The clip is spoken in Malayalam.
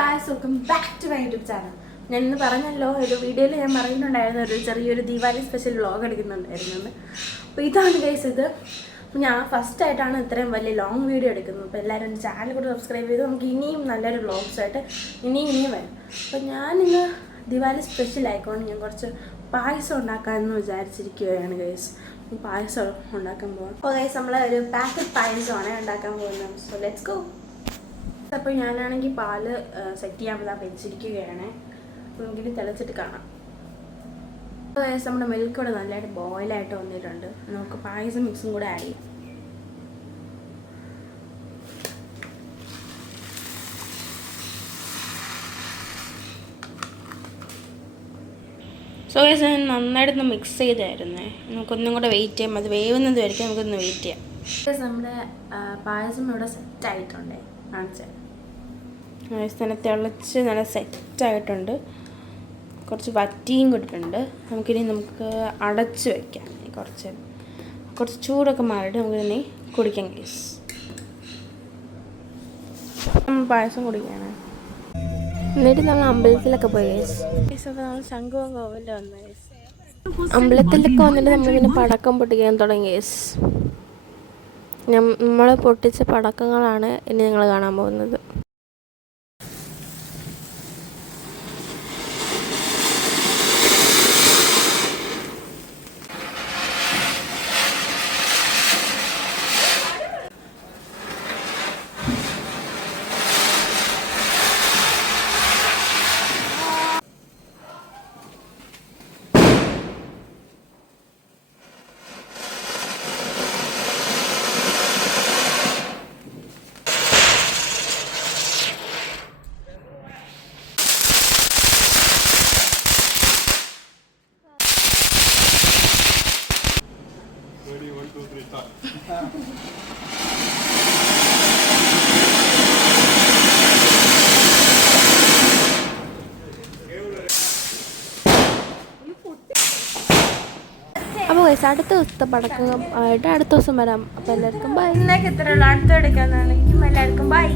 Guys, welcome back to my YouTube channel. ഞാൻ ഇന്ന് പറഞ്ഞല്ലോ, ഒരു വീഡിയോയിൽ ഞാൻ പറയുന്നുണ്ടായിരുന്നു ഒരു ചെറിയൊരു ദീപാവലി സ്പെഷ്യൽ വ്ളോഗ് എടുക്കുന്നുണ്ടായിരുന്നു. അപ്പോൾ ഇതാണ് ഗൈസ് ഇത്. അപ്പോൾ ഞാൻ ഫസ്റ്റായിട്ടാണ് ഇത്രയും വലിയ ലോങ് വീഡിയോ എടുക്കുന്നത്. അപ്പോൾ എല്ലാവരും എൻ്റെ ചാനൽ കൂടെ സബ്സ്ക്രൈബ് ചെയ്ത് നമുക്ക് ഇനിയും നല്ലൊരു വ്ളോഗ്സായിട്ട് ഇനിയും വരും. അപ്പോൾ ഞാനിന്ന് ദീപാവലി സ്പെഷ്യൽ ആയിക്കോണ്ട് ഞാൻ കുറച്ച് പായസം ഉണ്ടാക്കാമെന്ന് വിചാരിച്ചിരിക്കുകയാണ് ഗൈസ്. ഈ പായസം ഉണ്ടാക്കാൻ പോകാം. അപ്പോൾ ഗൈസ്, നമ്മൾ ഒരു പാക്കറ്റ് പായസമാണ് ഉണ്ടാക്കാൻ പോകുന്നത്. So let's go. അപ്പോൾ ഞാനാണെങ്കിൽ പാല് സെറ്റ് ചെയ്യാൻ വെച്ചിരിക്കുകയാണ്. അപ്പോൾ നമുക്കിത് തിളച്ചിട്ട് കാണാം. അപ്പോൾ നമ്മുടെ മിൽക്ക് കൂടെ നല്ലതായിട്ട് ബോയിലായിട്ട് വന്നിട്ടുണ്ട്. നമുക്ക് പായസം മിക്സും കൂടെ ആഡ് ചെയ്യാം. സോ ഗൈസ്, ഞാൻ നന്നായിട്ടൊന്ന് മിക്സ് ചെയ്തായിരുന്നേ. നമുക്കൊന്നും കൂടെ വെയിറ്റ് ചെയ്യാം. അത് വേവുന്നത് വരയ്ക്കും നമുക്കൊന്ന് വെയിറ്റ് ചെയ്യാം. ഗൈസ്, നമ്മുടെ പായസം ഇവിടെ സെറ്റായിട്ടുണ്ട്. കാണിച്ചാൽ തന്നെ തിളച്ച് നല്ല സെറ്റായിട്ടുണ്ട്. കുറച്ച് വറ്റിയും കൊടുത്തിട്ടുണ്ട്. നമുക്ക് അടച്ച് വയ്ക്കാം. കുറച്ച് ചൂടൊക്കെ മാറിയിട്ട് നമുക്കിനി കുടിക്കാം ഗൈസ്. പായസം കുടിക്കുകയാണ്. എന്നിട്ട് നമ്മൾ അമ്പലത്തിലൊക്കെ പോയി ഗൈസ്. അപ്പോൾ നമ്മൾ ശംഖുവും കോവിലും വന്നു ഗൈസ്. അമ്പലത്തിലൊക്കെ വന്നിട്ട് നമ്മളിങ്ങനെ പടക്കം പൊട്ടിക്കാൻ തുടങ്ങി ഗൈസ്. നമ്മൾ പൊട്ടിച്ച പടക്കങ്ങളാണ് ഇനി നിങ്ങൾ കാണാൻ പോകുന്നത്. അപ്പോൾ ഗൈസ്, അടുത്ത ദിവസത്തെ പടക്കം ആയിട്ട് അടുത്ത ദിവസം വരാം. അപ്പോൾ എല്ലാവർക്കും ബൈ. ഇന്നേക്ക് ഇത്രയുള്ള അടുത്ത എടുക്കാനാണെങ്കിൽ എല്ലാവർക്കും ബൈ.